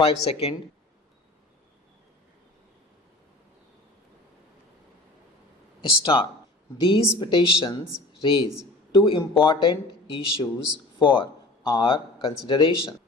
5 seconds. Start. These petitions raise two important issues for our consideration.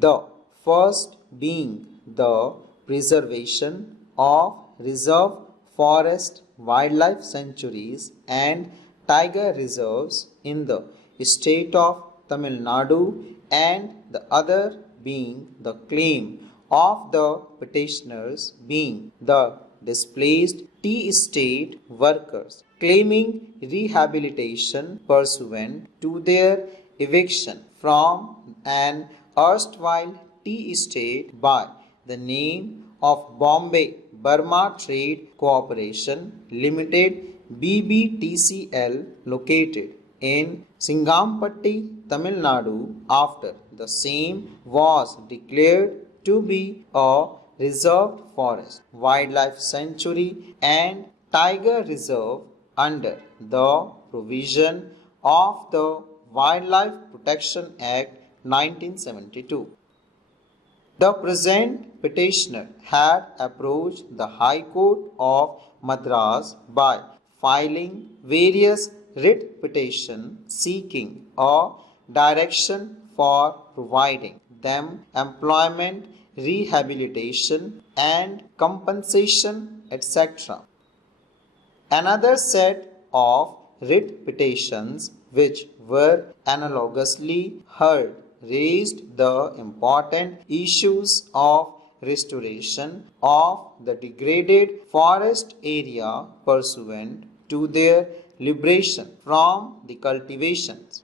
The first being the preservation of reserve forest, wildlife sanctuaries and tiger reserves in the state of Tamil Nadu, and the other being the claim of the petitioners being the displaced tea estate workers claiming rehabilitation pursuant to their eviction from an erstwhile tea estate by the name of Bombay Burma Trade Corporation Limited BBTCL, located in Singampatti, Tamil Nadu, after the same was declared to be a reserved forest, wildlife sanctuary and tiger reserve under the provision of the Wildlife Protection Act 1972. The present petitioner had approached the High Court of Madras by filing various writ petitions seeking a direction for providing them employment, rehabilitation and compensation, etc. Another set of writ petitions which were analogously heard raised the important issues of restoration of the degraded forest area pursuant to their liberation from the cultivations.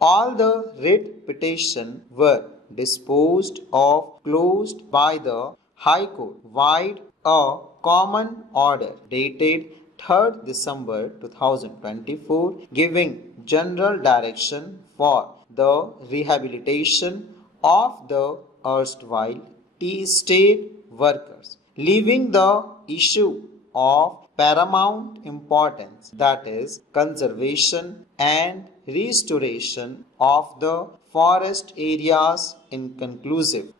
All the writ petitions were disposed of closed by the High Court via a common order dated 3rd December 2024 giving general direction for the rehabilitation of the erstwhile tea estate workers, leaving the issue of paramount importance, that is, conservation and restoration of the forest areas, inconclusive.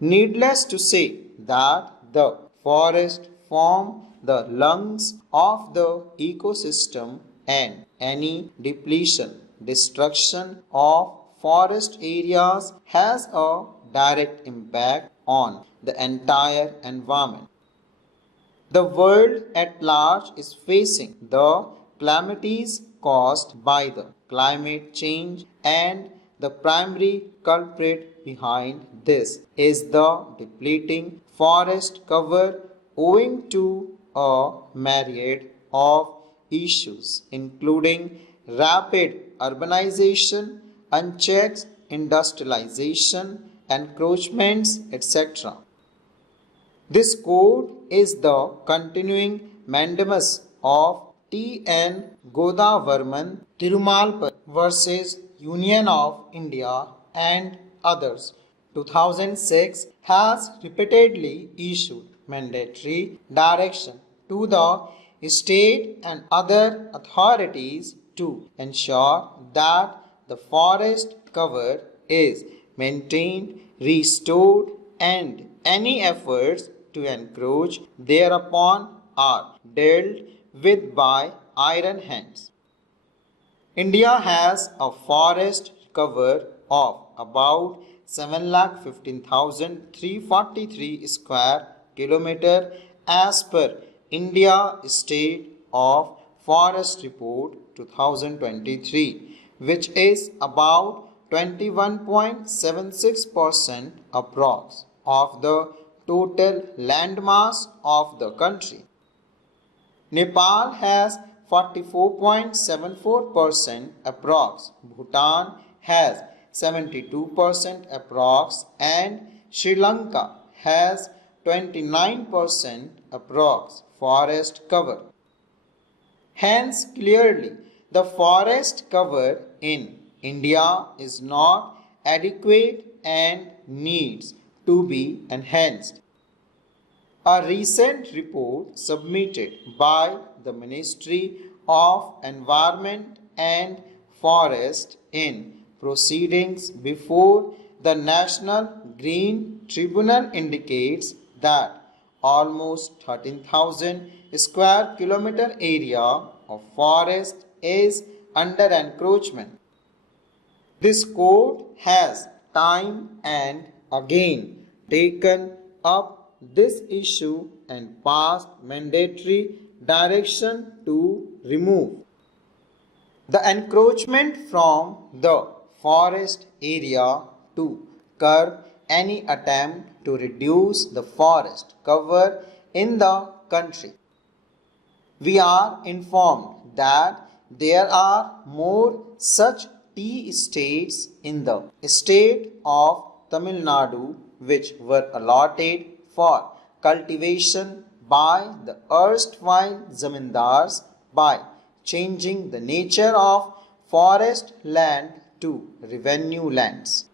Needless to say that the forest form the lungs of the ecosystem, and any depletion, destruction of forest areas has a direct impact on the entire environment. The world at large is facing the calamities caused by the climate change, and the primary culprit behind this is the depleting forest cover owing to a myriad of issues including rapid urbanization, unchecked industrialization, encroachments, etc. This code is the continuing mandamus of T.N. Godavarman Tirumalpur versus Union of India and others. 2006 has repeatedly issued mandatory direction to the state and other authorities to ensure that the forest cover is maintained, restored, and any efforts to encroach thereupon are dealt with by iron hands. India has a forest cover of about 7,15,343 square kilometer as per India State of Forest Report 2023, which is about 21.76% approx of the total landmass of the country. Nepal has 44.74% approx, Bhutan has 72% approx, and Sri Lanka has 29% approx forest cover. Hence, clearly, the forest cover in India is not adequate and needs to be enhanced. A recent report submitted by the Ministry of Environment and Forest in proceedings before the National Green Tribunal indicates that almost 13,000 square kilometer area of forest is under encroachment. This court has time and again taken up this issue and passed mandatory direction to remove the encroachment from the forest area to curb any attempt to reduce the forest cover in the country. We are informed that there are more such tea estates in the state of Tamil Nadu which were allotted for cultivation by the erstwhile zamindars by changing the nature of forest land to revenue lands.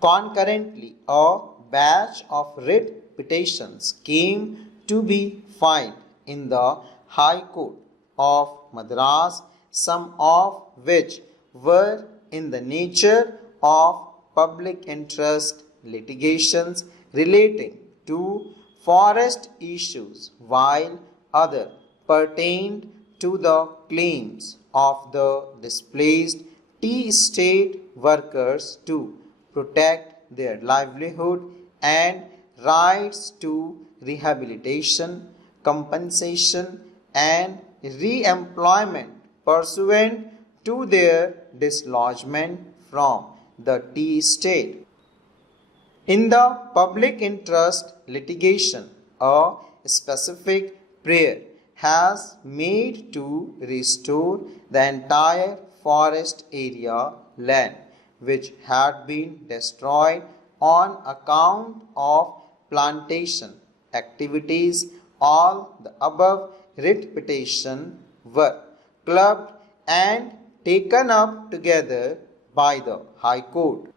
Concurrently, a batch of writ petitions came to be filed in the High Court of Madras, some of which were in the nature of public interest litigations relating to forest issues, while others pertained to the claims of the displaced tea estate workers to protect their livelihood and rights to rehabilitation, compensation, and re-employment pursuant to their dislodgement from the tea estate. In the public interest litigation, a specific prayer has made to restore the entire forest area land which had been destroyed on account of plantation activities. All the above writ petitions were clubbed and taken up together by the High Court.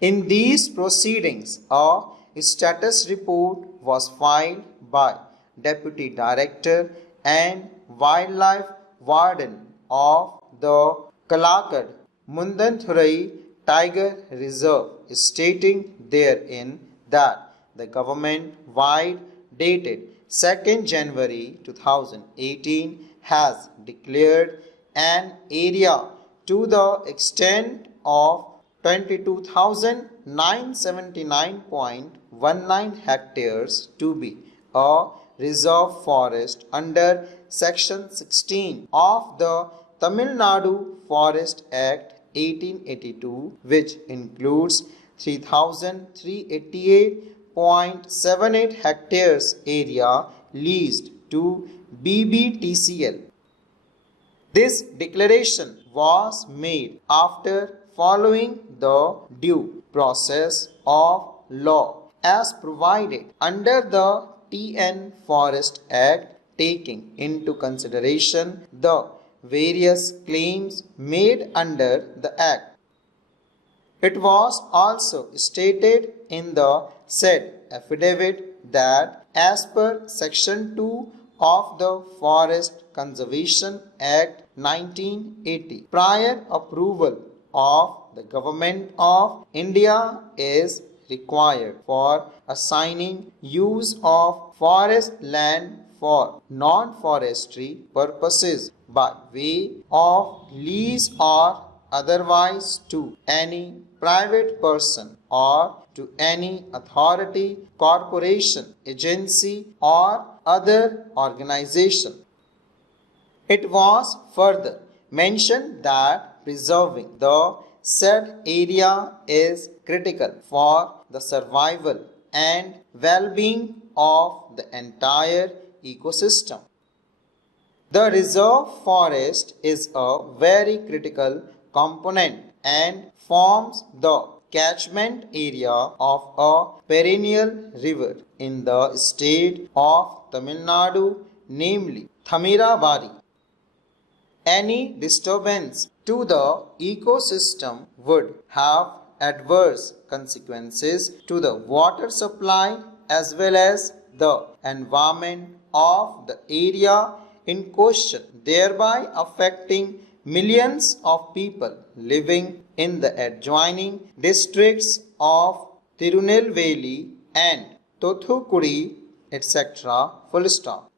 In these proceedings, a status report was filed by Deputy Director and Wildlife Warden of the Kalakad Mundanthurai Tiger Reserve, stating therein that the government-wide dated 2nd January 2018 has declared an area to the extent of 22,979.19 hectares to be a reserve forest under Section 16 of the Tamil Nadu Forest Act 1882, which includes 3,388.78 hectares area leased to BBTCL. This declaration was made after following the due process of law as provided under the TN Forest Act, taking into consideration the various claims made under the Act. It was also stated in the said affidavit that as per Section 2 of the Forest Conservation Act 1980, prior approval of the Government of India is required for assigning use of forest land for non-forestry purposes by way of lease or otherwise to any private person or to any authority, corporation, agency or other organization. It was further mentioned that preserving the said area is critical for the survival and well-being of the entire ecosystem. The reserve forest is a very critical component and forms the catchment area of a perennial river in the state of Tamil Nadu, namely Thamiravari. Any disturbance to the ecosystem would have adverse consequences to the water supply as well as the environment of the area in question, thereby affecting millions of people living in the adjoining districts of Tirunelveli and Thothukudi, etc. Full stop.